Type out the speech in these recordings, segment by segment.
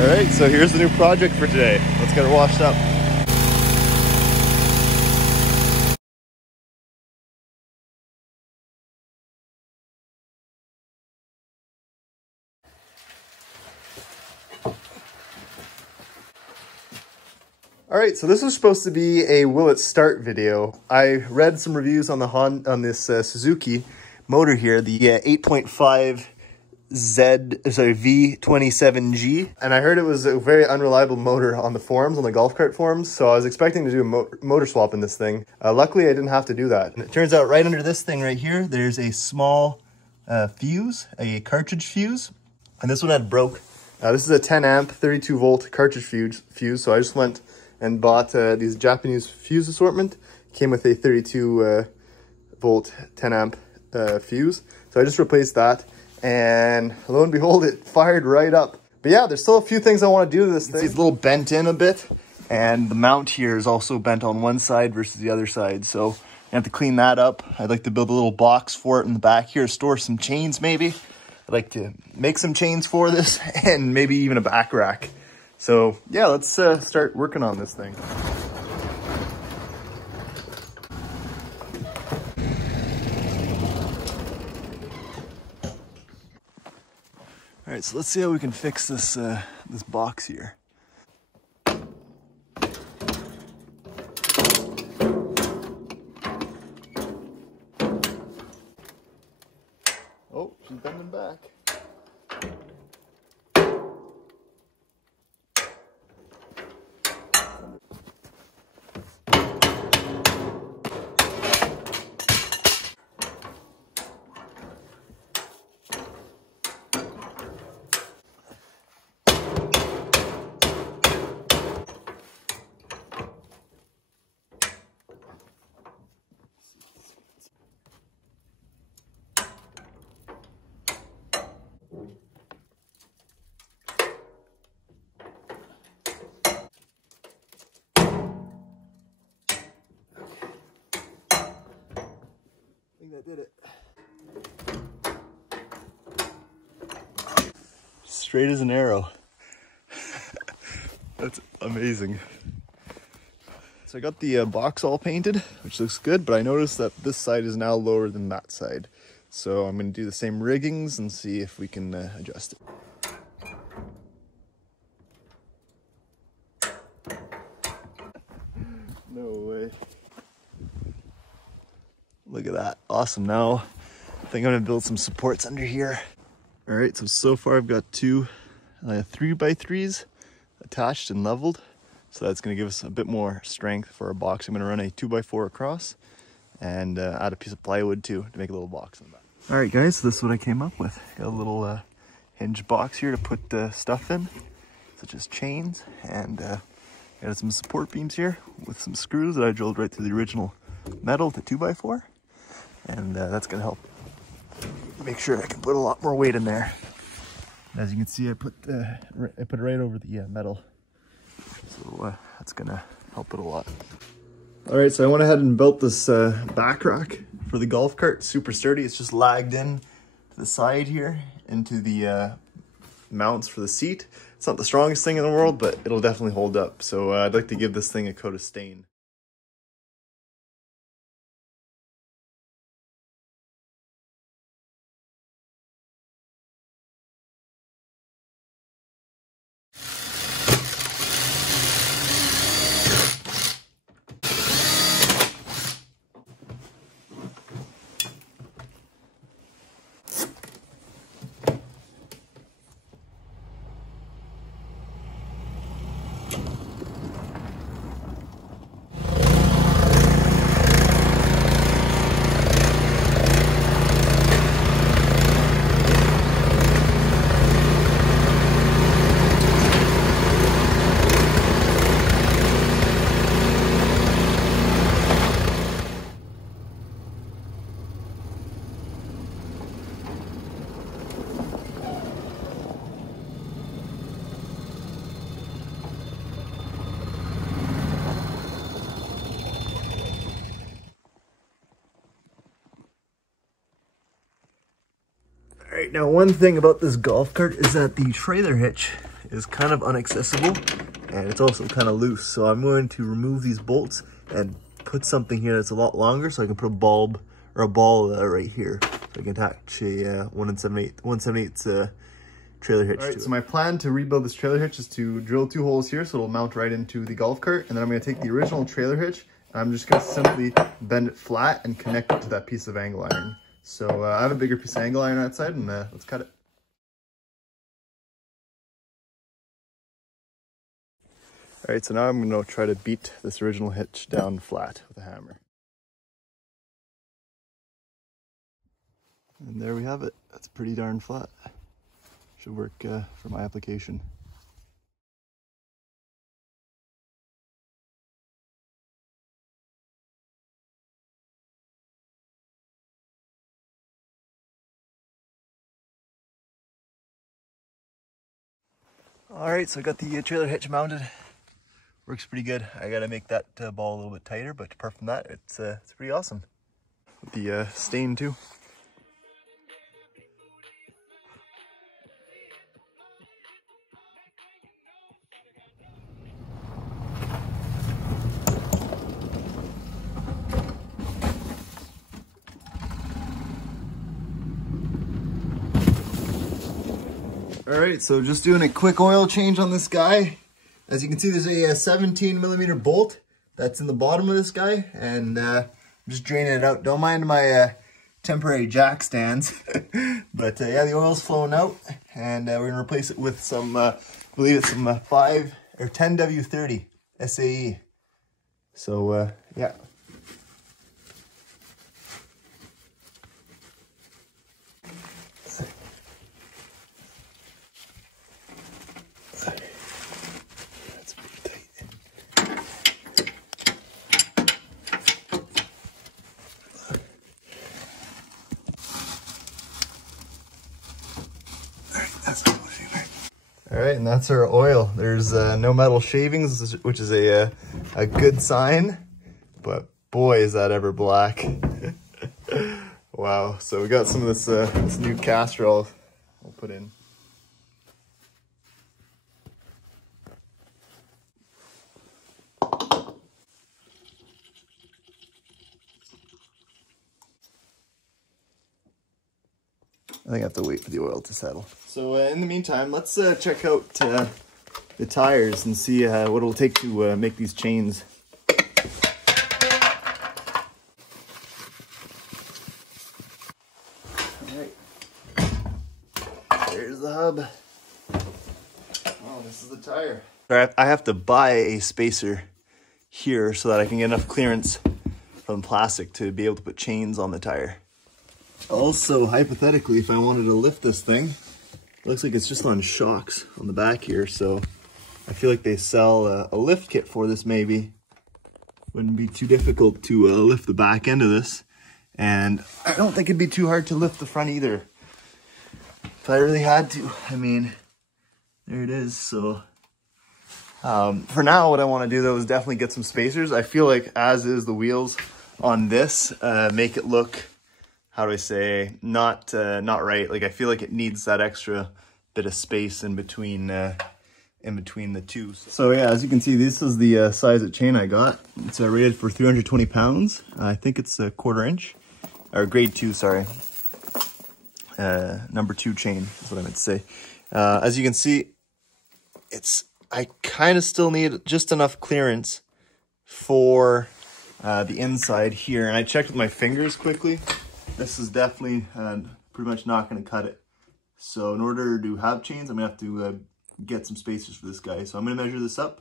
All right, so here's the new project for today. Let's get it washed up. All right, so this was supposed to be a will it start video. I read some reviews on this Suzuki motor here, the 8.5 V27G, and I heard it was a very unreliable motor on the forums, on the golf cart forums, so I was expecting to do a motor swap in this thing. Luckily, I didn't have to do that. And it turns out right under this thing right here, there's a small fuse, a cartridge fuse, and this one had broke. This is a 10 amp, 32 volt cartridge fuse, so I just went and bought these Japanese fuse assortment. Came with a 32 volt 10 amp fuse. So I just replaced that, and lo and behold, it fired right up. But yeah, there's still a few things I want to do to this thing. It's a little bent in a bit, and the mount here is also bent on one side versus the other side. So I have to clean that up. I'd like to build a little box for it in the back here to store some chains maybe. I'd like to make some chains for this and maybe even a back rack. So yeah, let's start working on this thing. All right, so let's see how we can fix this this box here. Oh, she's bending back. That did it. Straight as an arrow. That's amazing. So I got the box all painted, which looks good, but I noticed that this side is now lower than that side. So I'm going to do the same riggings and see if we can adjust it. No way. Look at that. Awesome. Now I think I'm going to build some supports under here. All right, so far I've got two 3x3s attached and leveled. So that's going to give us a bit more strength for our box. I'm going to run a 2x4 across and add a piece of plywood too to make a little box in the back. All right, guys, so this is what I came up with. Got a little hinge box here to put stuff in, such as chains, and got some support beams here with some screws that I drilled right through the original metal to 2x4. And that's going to help make sure I can put a lot more weight in there. As you can see, I put it right over the metal. So that's going to help it a lot. All right, so I went ahead and built this back rack for the golf cart. Super sturdy. It's just lagged in to the side here into the mounts for the seat. It's not the strongest thing in the world, but it'll definitely hold up. So I'd like to give this thing a coat of stain. All right, now one thing about this golf cart is that the trailer hitch is kind of inaccessible and it's also kind of loose. So I'm going to remove these bolts and put something here that's a lot longer so I can put a bulb or a ball right here. So I can attach a 1 7/8 trailer hitch. All right, so my plan to rebuild this trailer hitch is to drill 2 holes here so it'll mount right into the golf cart, and then I'm going to take the original trailer hitch and I'm just going to simply bend it flat and connect it to that piece of angle iron. So I have a bigger piece of angle iron outside, and let's cut it. All right, so now I'm going to try to beat this original hitch down flat with a hammer. And there we have it. That's pretty darn flat. Should work for my application. All right, so I got the trailer hitch mounted. Works pretty good. I gotta make that ball a little bit tighter, but apart from that, it's pretty awesome. With the stain too. All right, so just doing a quick oil change on this guy. As you can see, there's a 17mm bolt that's in the bottom of this guy, and I'm just draining it out. Don't mind my temporary jack stands, but yeah, the oil's flowing out, and we're gonna replace it with some, I believe it's some 5 or 10W30 SAE. So yeah. All right, and that's our oil. There's no metal shavings, which is a good sign, but boy, is that ever black. Wow, so we got some of this new caster I'll put in. I think I have to wait for the oil to settle. So in the meantime, let's check out the tires and see what it'll take to make these chains. All right, there's the hub. Oh, this is the tire. I have to buy a spacer here so that I can get enough clearance from plastic to be able to put chains on the tire. Also, hypothetically, if I wanted to lift this thing, it looks like it's just on shocks on the back here, so I feel like they sell a lift kit for this maybe. Wouldn't be too difficult to lift the back end of this, and I don't think it'd be too hard to lift the front either. If I really had to, I mean, there it is. So for now, what I want to do though is definitely get some spacers. I feel like as is the wheels on this make it look, how do I say, not right. Like I feel like it needs that extra bit of space in between the two. So yeah, as you can see, this is the size of chain I got. It's rated for 320 pounds. I think it's a 1/4 inch, or grade 2, sorry. Number 2 chain is what I meant to say. As you can see, I kind of still need just enough clearance for the inside here. And I checked with my fingers quickly. This is definitely pretty much not going to cut it. So in order to have chains, I'm going to have to get some spacers for this guy. So I'm going to measure this up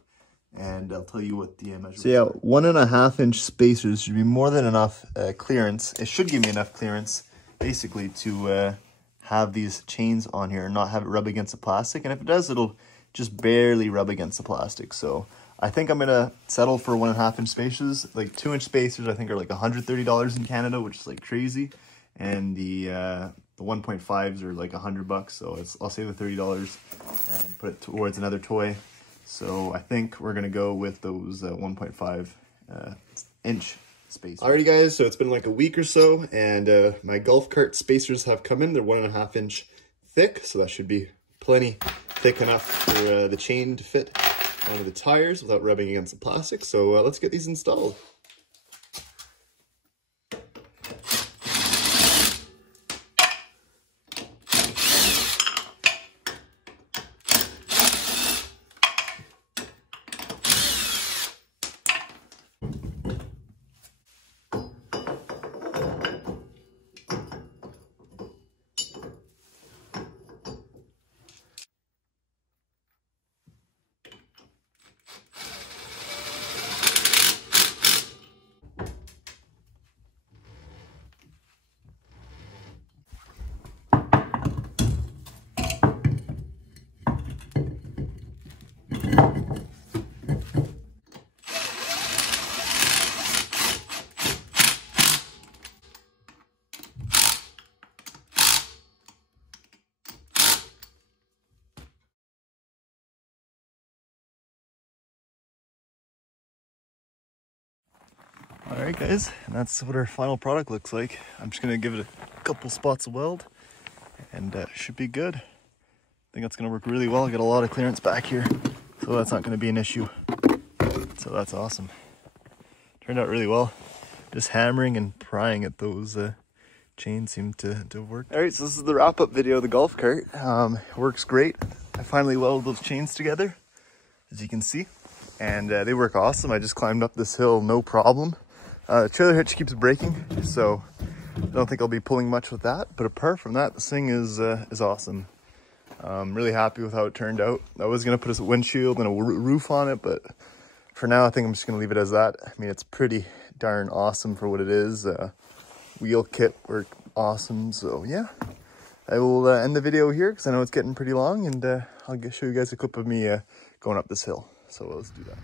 and I'll tell you what the measurements are. So yeah, 1.5 inch spacers should be more than enough clearance. It should give me enough clearance basically to have these chains on here and not have it rub against the plastic. And if it does, it'll just barely rub against the plastic. So I think I'm going to settle for 1.5 inch spacers. Like 2 inch spacers I think are like $130 in Canada, which is like crazy. And the 1.5s are like $100, so I'll save the $30 and put it towards another toy. So I think we're gonna go with those 1.5 inch spacers. Alrighty guys, so it's been like a week or so, and my golf cart spacers have come in. They're 1.5 inch thick, so that should be plenty thick enough for the chain to fit onto the tires without rubbing against the plastic. So let's get these installed. All right, guys, and that's what our final product looks like. I'm just gonna give it a couple spots of weld, and it should be good. I think that's gonna work really well. I got a lot of clearance back here, so that's not gonna be an issue. So that's awesome. Turned out really well. Just hammering and prying at those chains seemed to work. All right, so this is the wrap-up video of the golf cart. It works great. I finally welded those chains together, as you can see, and they work awesome. I just climbed up this hill, no problem. The trailer hitch keeps breaking, so I don't think I'll be pulling much with that. But apart from that, this thing is awesome. I'm really happy with how it turned out. I was gonna put a windshield and a roof on it, but for now, I think I'm just gonna leave it as that. I mean, it's pretty darn awesome for what it is. Wheel kit worked awesome, so yeah. I will end the video here because I know it's getting pretty long, and I'll show you guys a clip of me going up this hill. So let's do that.